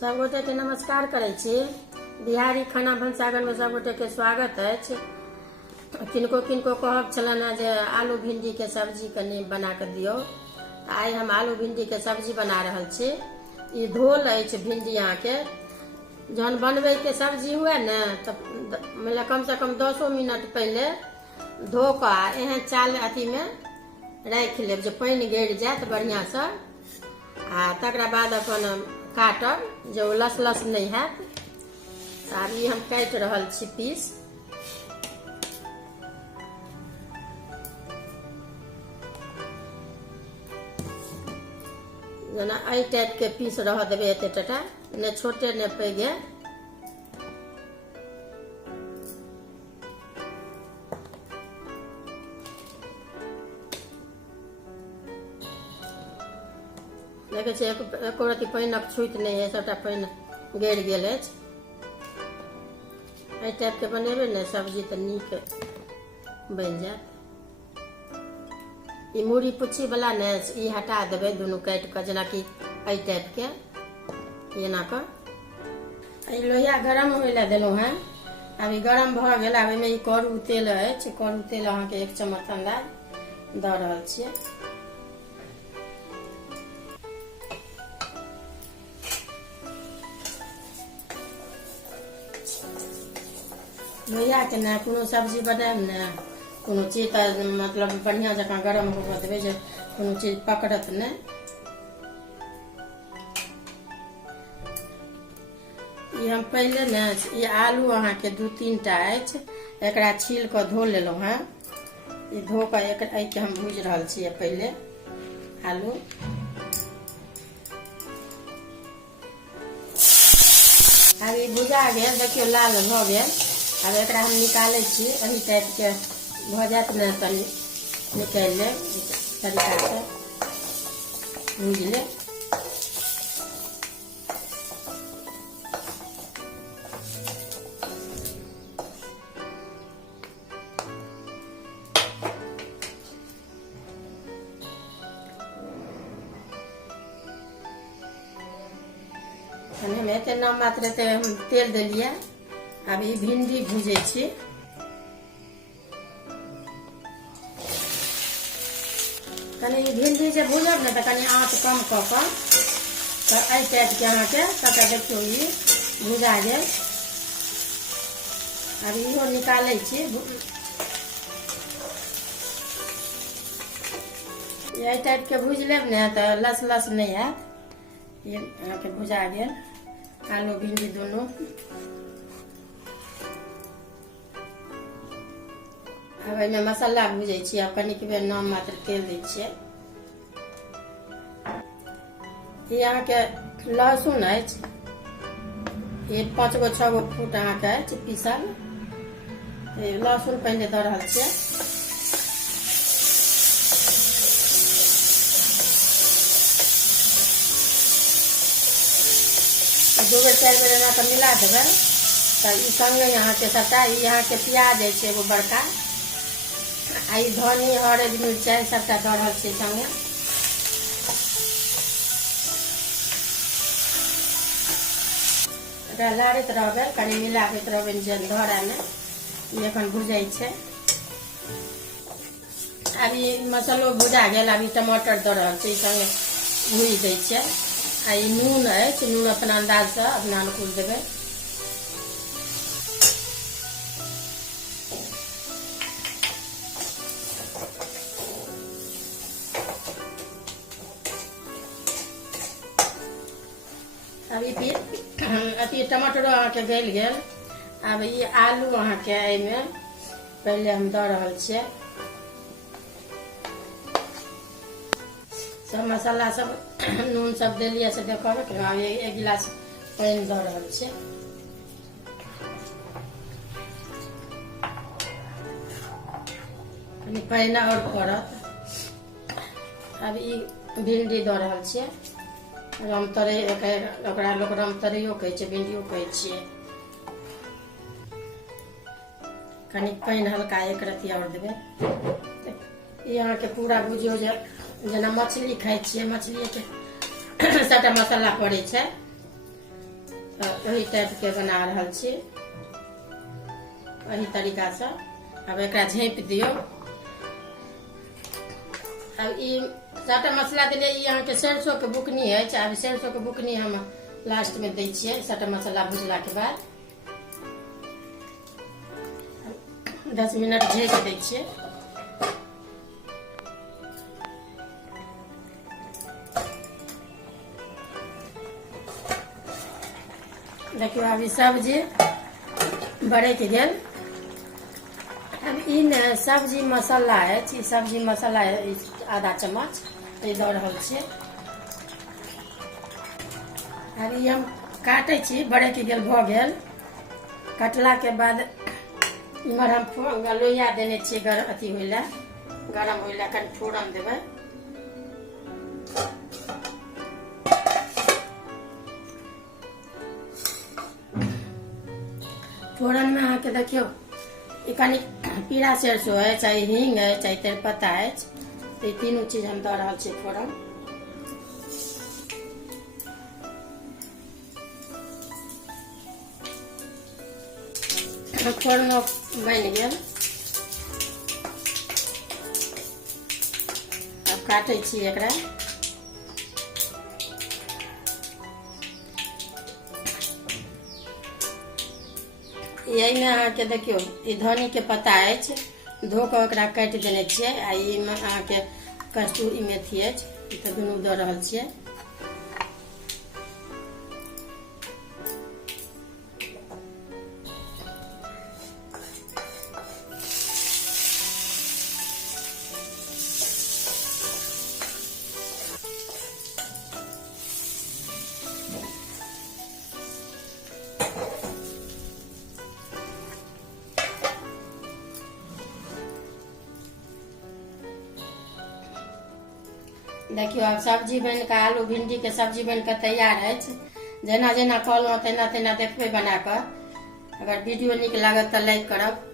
सब गोटे के नमस्कार करे छी। बिहारी खाना भनसाघर में सब गोटे के स्वागत है। किनको किनको कहब छलना जे आलू भिंडी के सब्जी कनी बना के दियो। आई हम आलू भिंडी के सब्जी बना रहल छी। ई धोल अछि भिंडी यहाँ के जहन बनबे के सब्जी हुए न तो मतलब कम से कम 10 मिनट पहले धो का एहन चाल अथी में रख लेब जे पानी गिर जाए बढ़िया से आ तकरा बाद अपन काटब जो लस लस नहीं है। आब ई हम काट रहल छी पीस। जना आई टाइप के पीस रह देवे एते टटा ने छोटे ने पैगे। देखे छे एको रती पानिक छूट नहीं है, सबटा पानि गिर गेल अछि। एहि टाइप के बनेबे ने सब्जी तो नीक बन जाए। ई मूड़ी पुच्छी वाला ने ई हटा देवे दोनों काट के जना कि एहि टाइप के एना क। ई लोहिया गरम होय ला देलहुं हैं। अब ई गरम भ गेल। अब एमे ई करू तेल अछि। करू तेल अहाँ के 1 चम्मच अंदाज द रहल छियै। लोहिया के ना कोनो सब्जी बनाएब ना कोनो चीज मतलब बढ़िया जकाँ गरम होबऽ देबै जे कोनो चीज पकड़त नहीं। ये हम पहले ना ये आलू अहाँ के 2-3 टा अछि एकरा छील के धो लेलहुँ हैं। ये धो के एक हम भूज रहल छियै पहले आलू। अब ये भुजा गेल देखियो लाल भ गेल। अब एक हम निकाले छी अही टाइप के भ जात न तनी निकाल ले तरीका से भूज ले। में एते नाम मात्र तेल दिलिए। अब ये भिंडी भूजे छी। कनी भिंडी जे भूजब ने तो कनी आँच कम क के तो एहि टाइप के अहाँ के सबटा देखियो ई भूजा गेल। अब इहो निकाले छी। एहि टाइप के भूज लेब ने तो लस लस नहीं है। ये अहाँ के भूजा गेल आलू भिंडी दोनों। अब एहिमे मसाला भूजे छी। अब कनिक बेर नाम मात्र तेल दै छियै। ये अहाँ के लहसुन अछि। ये 5 गो 6 गो फूट अहाँ के अछि पीसल। लहसुन पहले दऽ रहल छियै। दू बेर 4 बेर एना के मिला देबै तो ई संगे यहाँ के सबटा यहाँ के प्याज अछि एगो बड़का। आई धनी हरद मिरचाई सबटा दऽ रहल छियै संगे। एकरा लारैत रहबै कनी मिलाबैत रहबै जे धरा में ई एखन भुजाइ छै। अब ई मसालो भुजा गेल। अब ई टमाटर दऽ रहल छै संगे भूज दै छियै। आ ई नून अछि नून अपना अंदाज से अपना अनुकूल देबै। अभी अथी टमाटरो अहाँ के गल गेल। अब ये आलू अहाँ के एहिमे पहले हम दऽ रहल छियै। सब मसाला सब नून सब देलिए से देखब कि अब 1 गिलास पानी दऽ रहल छियै। कनी पानी और पड़त। अब ई भिंडी दऽ रहल छियै। रामतरै ओकरा लोग रामतरैयो कहै छै भिंडियो कहै छियै। कनी पानी हल्का एक रत्ती और देबै। ई अहाँ के पूरा बुझियो जे जना मछली खाइ छियै मछली के सबटा मसाला पड़े छै। वही टाइप के बना रहल छी, वही तरीका से। अब एकरा झाँपि दियो। अब ई सबटा मसला दिले, ई अहाँ के सरसों के बुकनी है। अब सरसों के बुकनी हम लास्ट में दै छियै, सबटा मसाला भुजला के बाद 10 मिनट झाँपि दै छियै। देखियो अभी सब्जी बरकि गेल। अब ई ने सब्जी मसाला है, सब्जी मसाला है आधा चम्मच दऽ रहल छियै। अब ई हम काटै छी, बरकि गेल भऽ गेल। कटला के बाद इमहर हम लोहिया देने छियै अथी होइ लए, गरम होइ लए, कनि फोरन देबै। फोरन में अहाँके देखियो ई कनि पीरा सरसों है, चाहे हींग है, चाहे तेजपत्ता है, तो ये तीनों चीज हम दऽ रहल छियै फोरन। फोरन बनि गेल। अब काटै छी एकरा। यही में अहाँके देखियो ई धनी के पत्ता अछि, धो कऽ ओकरा काटि देने छियै। आ ई में अहाँके कस्तूरी मेथी अछि, ई तऽ दुनू दऽ रहल छियै। देखियो अब सब्जी बन कऽ, आलू भिंडी के सब्जी बन कऽ तैयार अछि। जेना जेना कहलहुँ तेना तेना देखबै बना कऽ। अगर वीडियो नीक लागत तऽ लाइक करब।